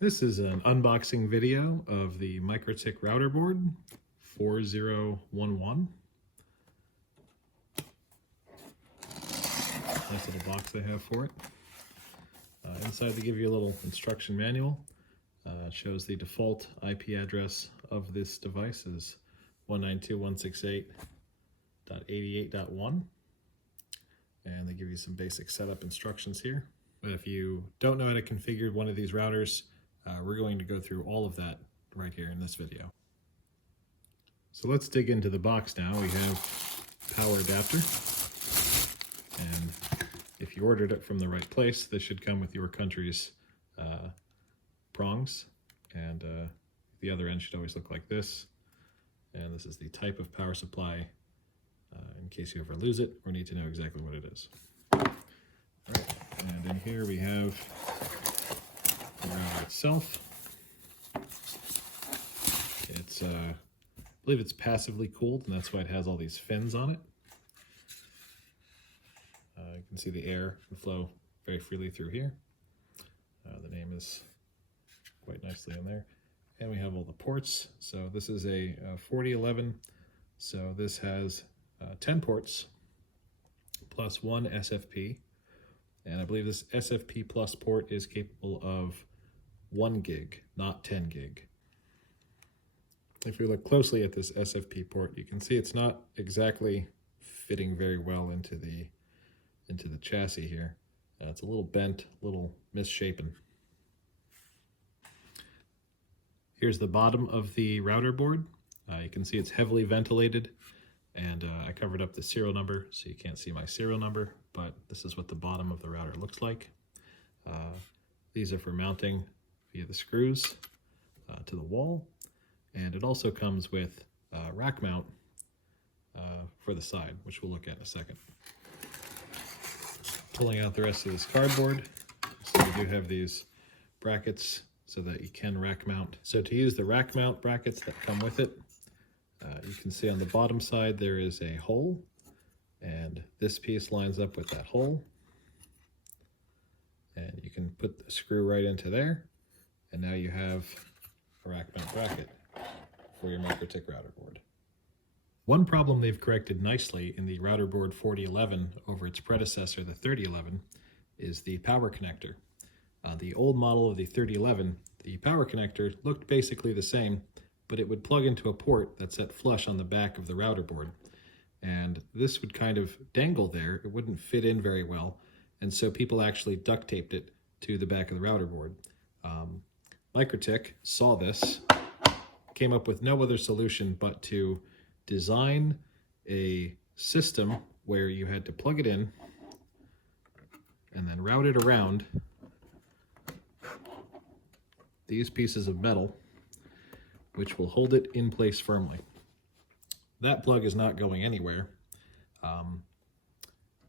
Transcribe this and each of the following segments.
This is an unboxing video of the MikroTik RouterBoard 4011. Nice little box they have for it. Inside they give you a little instruction manual. It shows the default IP address of this device is 192.168.88.1, and they give you some basic setup instructions here. But if you don't know how to configure one of these routers, we're going to go through all of that right here in this video. So let's dig into the box now. We have power adapter, and if you ordered it from the right place, this should come with your country's prongs, and the other end should always look like this. And this is the type of power supply in case you ever lose it or need to know exactly what it is. All right, and in here we have the router itself. It's, I believe it's passively cooled, and that's why it has all these fins on it. You can see the air can flow very freely through here. The name is quite nicely in there. And we have all the ports. So this is a 4011. So this has 10 ports plus one SFP. And I believe this SFP plus port is capable of 1 gig, not 10 gig. If you look closely at this SFP port, you can see it's not exactly fitting very well into the chassis here. It's a little bent, a little misshapen. Here's the bottom of the router board. You can see it's heavily ventilated, and I covered up the serial number so you can't see my serial number, but this is what the bottom of the router looks like. These are for mounting via the screws to the wall, and it also comes with rack mount for the side, which we'll look at in a second. Pulling out the rest of this cardboard, so we do have these brackets so that you can rack mount. So to use the rack mount brackets that come with it, you can see on the bottom side there is a hole, and this piece lines up with that hole, and you can put the screw right into there, and now you have a rack mount bracket for your MikroTik router board. One problem they've corrected nicely in the RouterBoard 4011 over its predecessor, the 3011, is the power connector. The old model of the 3011, the power connector looked basically the same, but it would plug into a port that sat flush on the back of the router board. And this would kind of dangle there. It wouldn't fit in very well, and so people actually duct taped it to the back of the router board. MikroTik saw this, came up with no other solution but to design a system where you had to plug it in and then route it around these pieces of metal, which will hold it in place firmly. That plug is not going anywhere.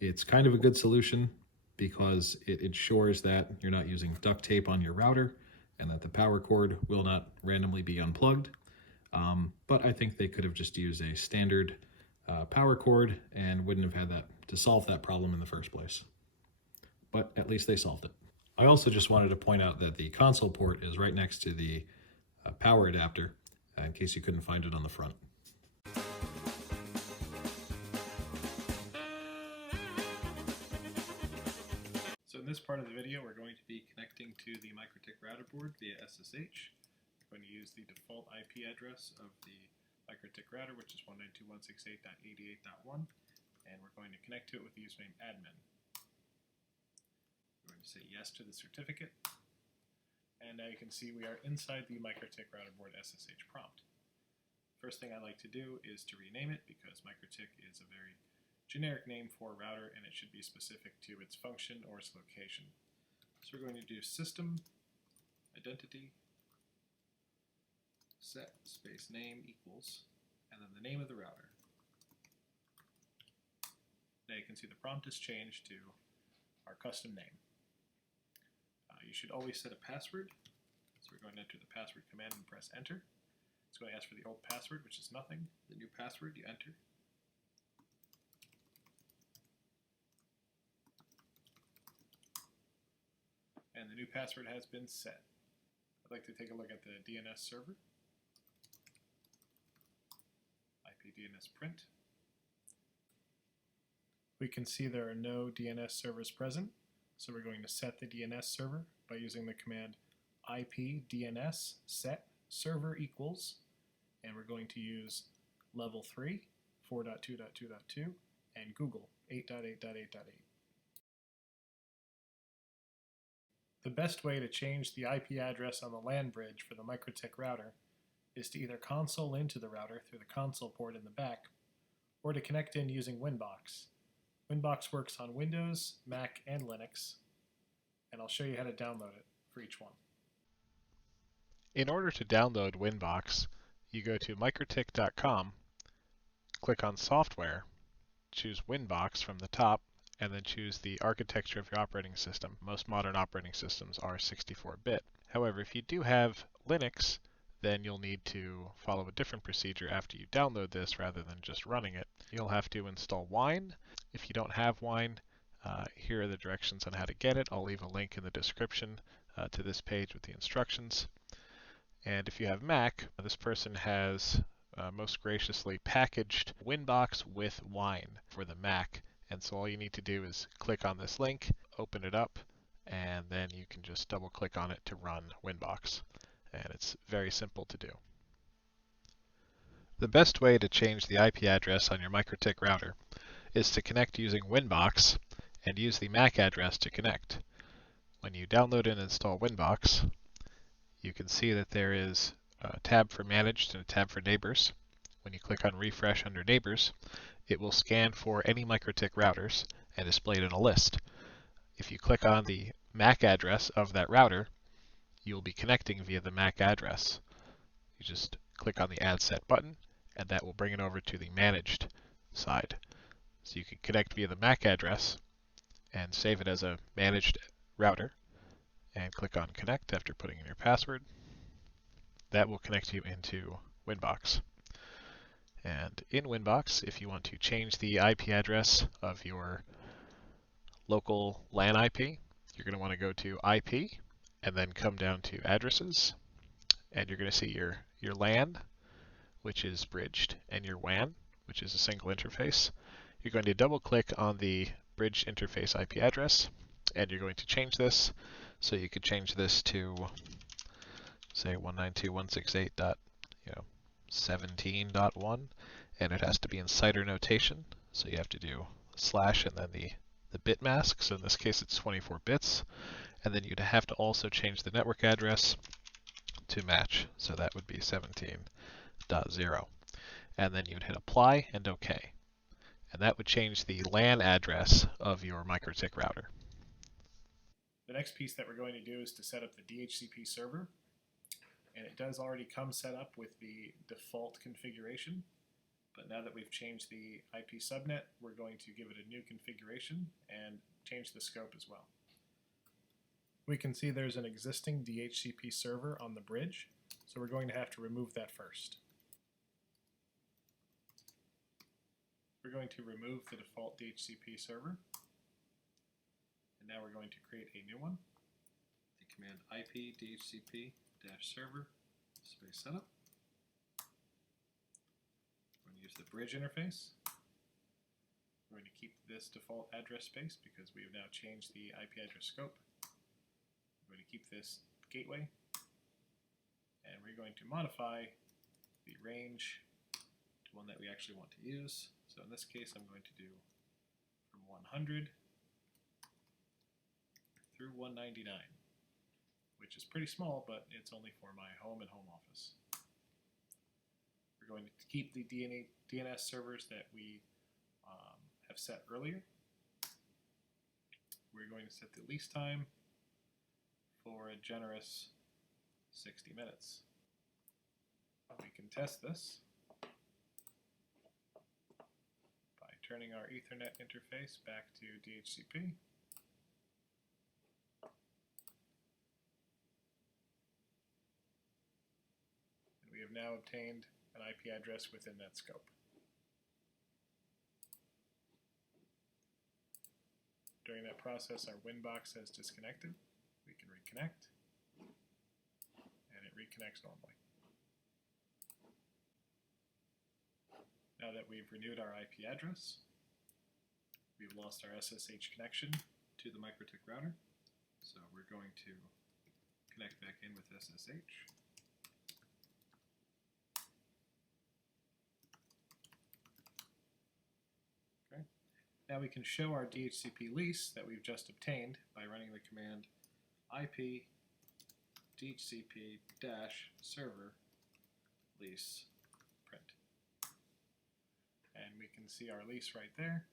It's kind of a good solution because it ensures that you're not using duct tape on your router and that the power cord will not randomly be unplugged. But I think they could have just used a standard power cord and wouldn't have had that to solve that problem in the first place. But at least they solved it. I also just wanted to point out that the console port is right next to the power adapter, in case you couldn't find it on the front. So in this part of the video, we're going to be connecting to the MikroTik router board via SSH. We're going to use the default IP address of the MikroTik router, which is 192.168.88.1, and we're going to connect to it with the username admin. We're going to say yes to the certificate, and now you can see we are inside the MikroTik RouterBoard SSH prompt. First thing I like to do is to rename it, because MikroTik is a very generic name for a router and it should be specific to its function or its location. So we're going to do system identity set space name equals, and then the name of the router. Now you can see the prompt has changed to our custom name. You should always set a password, so we're going to enter the password command and press enter. It's going to ask for the old password, which is nothing. The new password you enter. And the new password has been set. I'd like to take a look at the DNS server. IP DNS print. We can see there are no DNS servers present, so we're going to set the DNS server by using the command IP DNS set server equals, and we're going to use level 3, 4.2.2.2, and Google 8.8.8.8. The best way to change the IP address on the LAN bridge for the MikroTik router is to either console into the router through the console port in the back, or to connect in using WinBox. WinBox works on Windows, Mac, and Linux, and I'll show you how to download it for each one. In order to download WinBox, you go to mikrotik.com, click on Software, choose WinBox from the top, and then choose the architecture of your operating system. Most modern operating systems are 64-bit. However, if you do have Linux, then you'll need to follow a different procedure after you download this rather than just running it. You'll have to install Wine. If you don't have Wine, here are the directions on how to get it. I'll leave a link in the description to this page with the instructions. And if you have Mac, this person has most graciously packaged WinBox with Wine for the Mac. And so all you need to do is click on this link, open it up, and then you can just double click on it to run WinBox. And it's very simple to do. The best way to change the IP address on your MikroTik router is to connect using WinBox and use the MAC address to connect. When you download and install WinBox, you can see that there is a tab for Managed and a tab for Neighbors. When you click on Refresh under Neighbors, it will scan for any MikroTik routers and display it in a list. If you click on the MAC address of that router, you'll be connecting via the MAC address. You just click on the Add Set button, and that will bring it over to the Managed side. So you can connect via the MAC address and save it as a managed router, and click on Connect after putting in your password. That will connect you into WinBox. And in WinBox, if you want to change the IP address of your local LAN IP, you're going to want to go to IP and then come down to Addresses, and you're going to see your LAN, which is bridged, and your WAN, which is a single interface. You're going to double click on the bridged interface IP address, and you're going to change this. So you could change this to, say, 192.168.17.1, and it has to be in CIDR notation. So you have to do slash and then the bit mask. So in this case, it's 24 bits. And then you'd have to also change the network address to match. So that would be 17.0. And then you'd hit apply and OK. And that would change the LAN address of your MikroTik router. The next piece that we're going to do is to set up the DHCP server. And it does already come set up with the default configuration. But now that we've changed the IP subnet, we're going to give it a new configuration and change the scope as well. We can see there's an existing DHCP server on the bridge, so we're going to have to remove that first. We're going to remove the default DHCP server, and now we're going to create a new one. The command IP DHCP-server space setup. We're going to use the bridge interface. We're going to keep this default address space because we have now changed the IP address scope. We're going to keep this gateway, and we're going to modify the range to one that we actually want to use. So in this case, I'm going to do from 100 through 199, which is pretty small, but it's only for my home and home office. We're going to keep the DNS servers that we have set earlier. We're going to set the lease time for a generous 60 minutes. We can test this by turning our Ethernet interface back to DHCP. And we have now obtained an IP address within that scope. During that process, our WinBox has disconnected. We can reconnect. connects normally. Now that we've renewed our IP address, we've lost our SSH connection to the MikroTik router. So we're going to connect back in with SSH. Okay. Now we can show our DHCP lease that we've just obtained by running the command IP DHCP-server lease print. And we can see our lease right there,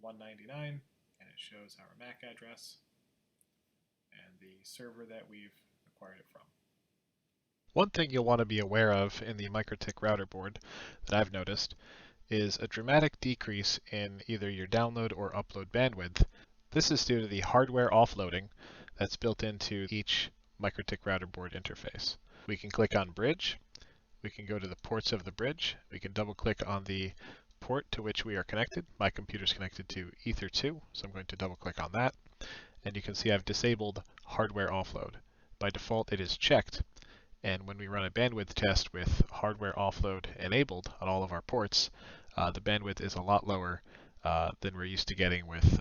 199, and it shows our MAC address and the server that we've acquired it from. One thing you'll want to be aware of in the MikroTik RouterBoard that I've noticed is a dramatic decrease in either your download or upload bandwidth. This is due to the hardware offloading that's built into each MikroTik RouterBoard interface. We can click on Bridge, we can go to the ports of the bridge, we can double click on the port to which we are connected. My computer's connected to Ether 2, so I'm going to double click on that. And you can see I've disabled hardware offload. By default it is checked, and when we run a bandwidth test with hardware offload enabled on all of our ports, the bandwidth is a lot lower than we're used to getting with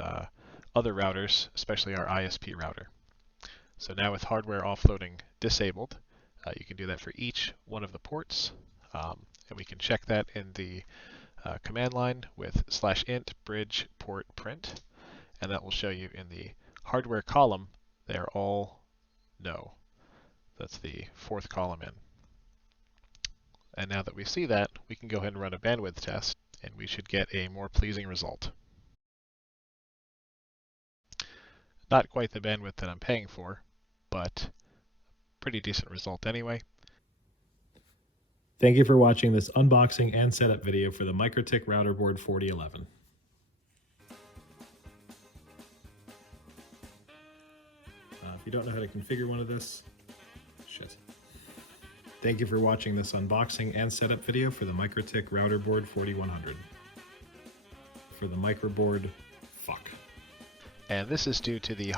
other routers, especially our ISP router. So now with hardware offloading disabled, you can do that for each one of the ports, and we can check that in the command line with /int bridge port print, and that will show you in the hardware column they are all no. That's the fourth column in. And now that we see that, we can go ahead and run a bandwidth test, and we should get a more pleasing result. Not quite the bandwidth that I'm paying for, but pretty decent result anyway. Thank you for watching this unboxing and setup video for the MikroTik RouterBoard 4011. If you don't know how to configure one of this, shit. Thank you for watching this unboxing and setup video for the MikroTik RouterBoard 4100. For the MikroBoard, fuck. And this is due to the